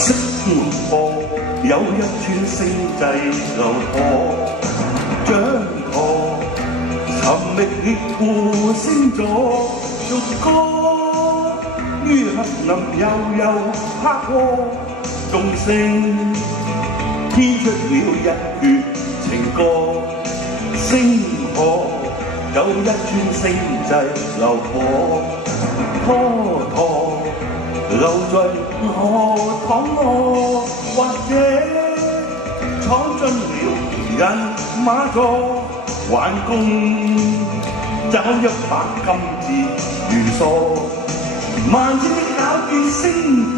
星河有一串星際流火，張舵尋覓獵戶星座，逐歌於黑暗悠悠黑窩，眾星編出了一闕情歌。星河有一串星際流火，蹉跎留在河塘我，或者闖進了人馬座，玩功找100金字元素，萬千的皎潔星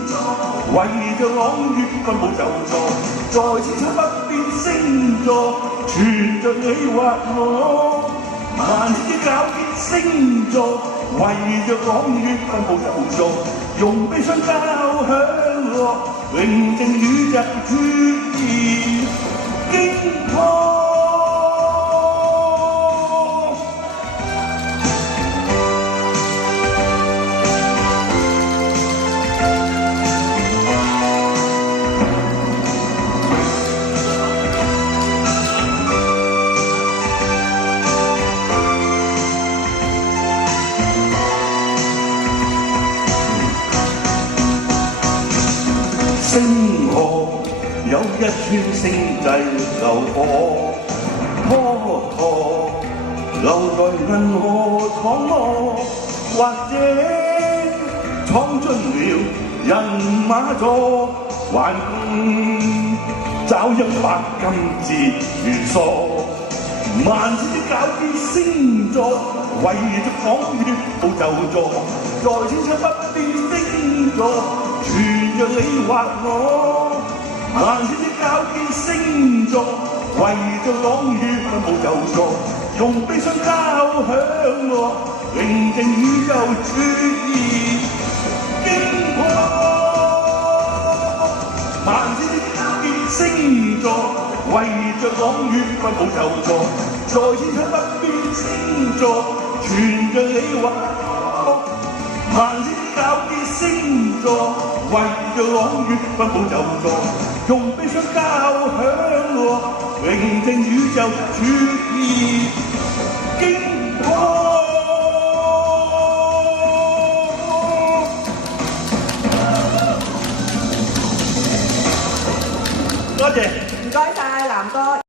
座，圍着朗月分佈就座，在千秋不變星座，存着你或我。萬千的皎潔星座，圍着朗月分佈就座，用悲傷交響樂，寧靜宇宙決意驚破。星河有一串星際流火，蹉跎留在銀河躺臥，或者闖進了人馬座，還共找100金字元素，萬千的皎潔星座，圍着朗月佈就座，在千秋不變星座，存着你或我。萬千的皎潔星座，圍着朗月分佈就座，用悲傷交響樂，寧靜宇宙決意驚破。萬千的皎潔星座，圍着朗月分佈就座，在千秋不變星座，存着你或我。萬千的皎潔星座，圍着朗月分佈就座，用悲傷交響樂，寧靜宇宙決意驚破。多謝，唔該晒，南哥。